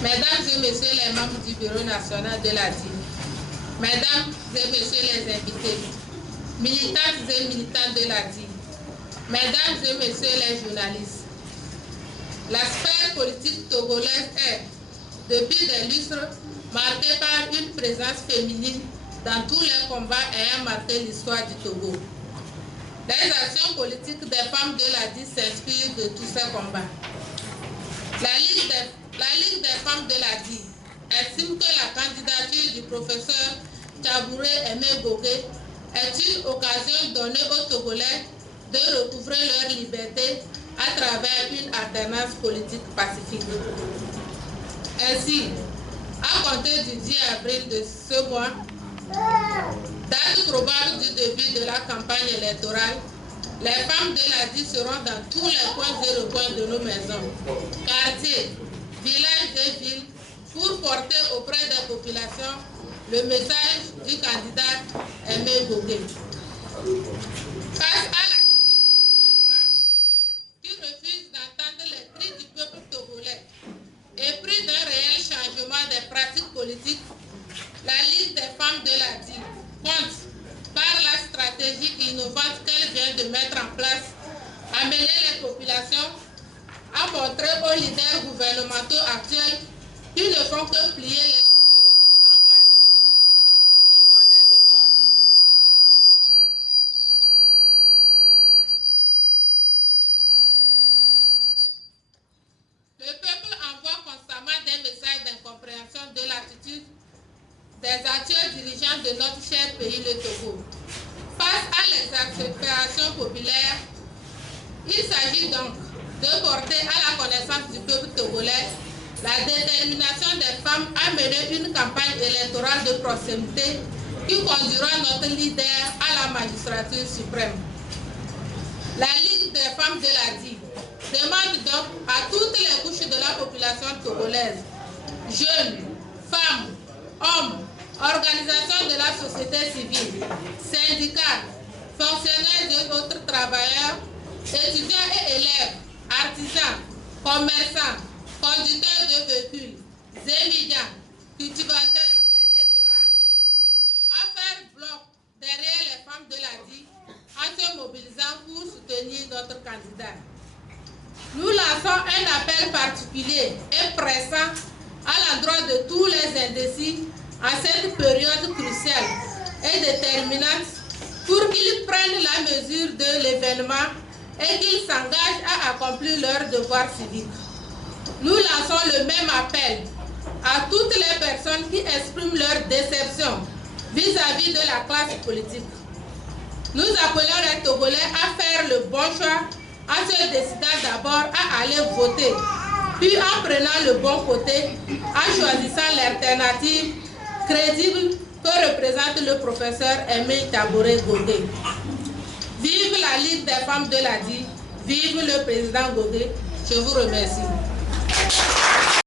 Mesdames et messieurs les membres du Bureau national de la DIN, mesdames et messieurs les invités, militantes et militants de la DIN, mesdames et messieurs les journalistes, la sphère politique togolaise est, depuis des lustres, marquée par une présence féminine dans tous les combats ayant marqué l'histoire du Togo. Les actions politiques des femmes de la DIN s'inspirent de tous ces combats. La Ligue des femmes de la DIN estime que la candidature du professeur Tchabouré Aimé Gogué est une occasion donnée aux Togolais de recouvrer leur liberté à travers une alternance politique pacifique. Ainsi, à compter du 10 avril de ce mois, date probable du début de la campagne électorale, les femmes de la DIN seront dans tous les coins et recoins de nos maisons, quartiers, villages et villes pour porter auprès des populations le message du candidat Aimé Gogué. Face à l'attitude du gouvernement qui refuse d'entendre les cris du peuple togolais et pris d'un réel changement des pratiques politiques, la Ligue des femmes de la DIN compte, par la stratégie innovante qu'elle vient de mettre en place, amener les populations à montrer aux leaders gouvernementaux actuels qu'ils ne font que plier les cheveux en quatre. Ils font des efforts inutiles. Le peuple envoie constamment des messages d'incompréhension de l'attitude des actuels dirigeants de notre cher pays, le Togo. Face à l'exaspération populaire, il s'agit donc de porter à la connaissance du peuple togolais la détermination des femmes à mener une campagne électorale de proximité qui conduira notre leader à la magistrature suprême. La Ligue des femmes de la DIN demande donc à toutes les couches de la population togolaise, jeunes, femmes, hommes, organisations de la société civile, syndicats, fonctionnaires et autres travailleurs, étudiants et élèves, artisans, commerçants, conducteurs de véhicules, étudiants, cultivateurs, etc., à faire bloc derrière les femmes de la DIN en se mobilisant pour soutenir notre candidat. Nous lançons un appel particulier et pressant à l'endroit de tous les indécis en cette période cruciale et déterminante pour qu'ils prennent la mesure de l'événement et qu'ils s'engagent à accomplir leurs devoirs civiques. Nous lançons le même appel à toutes les personnes qui expriment leur déception vis-à-vis de la classe politique. Nous appelons les Togolais à faire le bon choix en se décidant d'abord à aller voter, puis en prenant le bon côté, en choisissant l'alternative crédible que représente le professeur Aimé Tchabouré Gogué. Vive la Ligue des femmes de la DIN, vive le président Gogué. Je vous remercie.